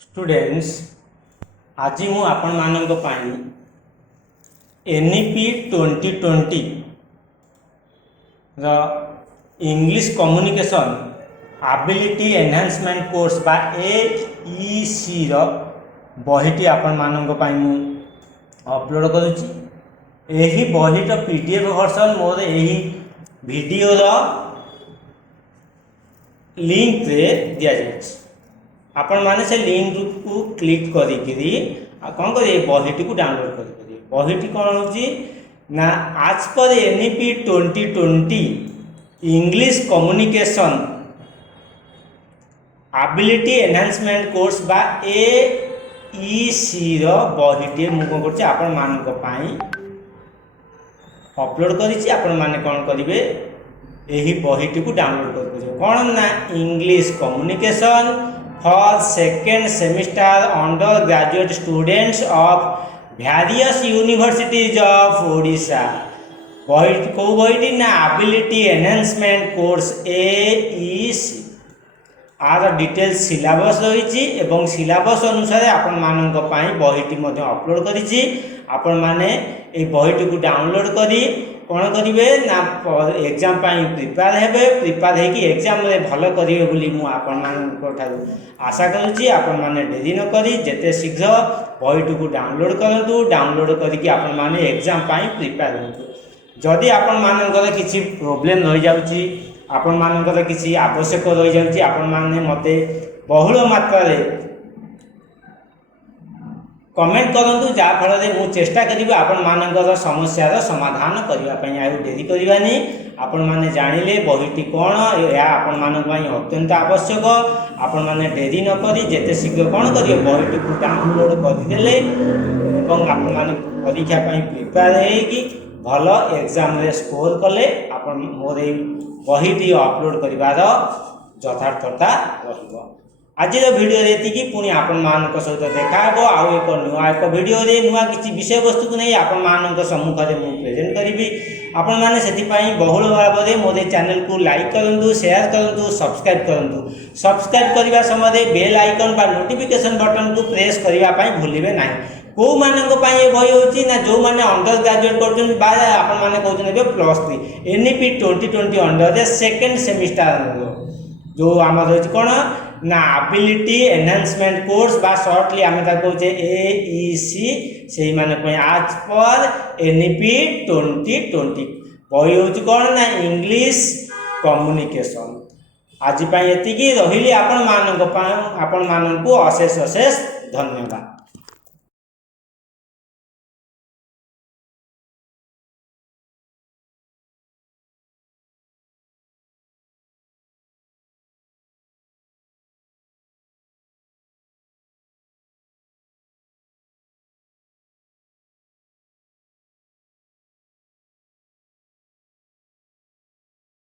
Students आज मु आपण मानक पाई एनईपी 2020 रो English communication ability enhancement course बा एईसी रो बहीटी आपण मानक पाई मु अपलोड करूची। एही बहीर पीडीएफ वर्जन मोर एही वीडियो रो लिंक रे दिया जायछि। आपण माने से लिंक को क्लिक करी कौन करिए बहीटी को डाउनलोड करें। बहीटी कौन होची ना आज पर NEP 2020 English communication ability enhancement course बा एईसी रो बहीटी मु कौन करछि आपण मानक पाई अपलोड करिछि। आपण माने कौन करिवे एही बहीटी को डाउनलोड कर कौन ना English communication for second semester undergraduate students of various universities of Odisha. बही कौ बहीटी ना एबिलिटी एनहांसमेंट कोर्स एईसी आर डिटेल सिलेबस रही एवं सिलेबस अनुसार आपण मानक पाई बहीटी मध्य अपलोड करिछि। आपण माने ए बहीटी को डाउनलोड करी कौन करिवे ना एग्जाम पाई प्रिपेयर हेबे। प्रिपेयर हेकी एग्जाम रे भलो करिवे बोली मु आपण मानक ठारू आशा करूची। आपण माने देरी न करी जेते शीघ्र बहीटी को डाउनलोड करंतु। डाउनलोड करिकि आपण माने एग्जाम पाई प्रिपेयर होंतु। जदि आपण मानकर किछि प्रॉब्लम रहि जाउची आपण मानकर किछि आवश्यक रहि जाउची आपण माने मते बहुल मात्रा रे कमेंट करंतु जा फल रे मु चेष्टा करिबा आपण मानकर समस्यार समाधान करिवा पई। आउ देरी करिवानी आपण माने जानिले बहीटी कोन या आपण मानक पई अत्यंत आवश्यक। आपण माने देरी न करी जेते शीघ्र कोन करियो बहीटी को डाउनलोड कर देले एवं आपण माने परीक्षा पई प्रिपेयर हेकी भलो एग्जाम रे स्कोर कले आपण मोर ए बहीटी अपलोड करिवार यथार्थता रहिबो। आज वीडियो ये पुणी आपण मानक सहित देखा आउ एक नुआ एक वीडियो रे नुआ किसी विषय वस्तु को नहीं आपण मानक सम्मुख में मुझे प्रेजेंट करी। आपण माने सेति पई बहुल भाव में मोर चैनल को लाइक करंतु, शेयर करंतु, सब्सक्राइब करंतु। सब्सक्राइब करबा समय बेल आइकन बा नोटिफिकेशन बटन को प्रेस करबा पई भूलिबे नाही। को मानक पई ए बही होची ना जो माने अंडर ग्रेजुएट करछन बा आपण माने कहउछन बे +3 NEP 2020 under the second semester जो आमर होची कोन ना एबिलिटी एनहांसमेंट कोर्स बा शॉर्टली आमे ता कहउछे एईसी सेही माने पई आज पर एनईपी 2020 बही होची कोन ना इंग्लिश कम्युनिकेशन। आज पई एतिकी रहिली आपण मानक को अशेष अशेष धन्यवाद।